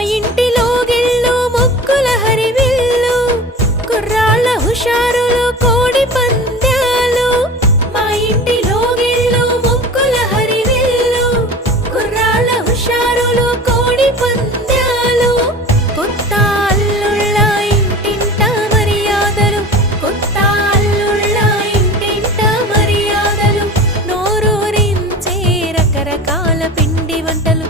ఇంటిలో గిళ్ళు ముక్కుల హరివిల్లు కుర్రాళ్ళ హుషారులు కోడి పంద్యాలు మా ఇంటిలో గిళ్ళు ముక్కుల హరివిల్లు కుర్రాళ్ళ హుషారులు కోడి పందాలు. కొత్త ఇంటింట మర్యాదలు కొత్త అల్లుళ్ళ ఇంటింట మర్యాదలు. నోరూరించే రకరకాల పిండి వంటలు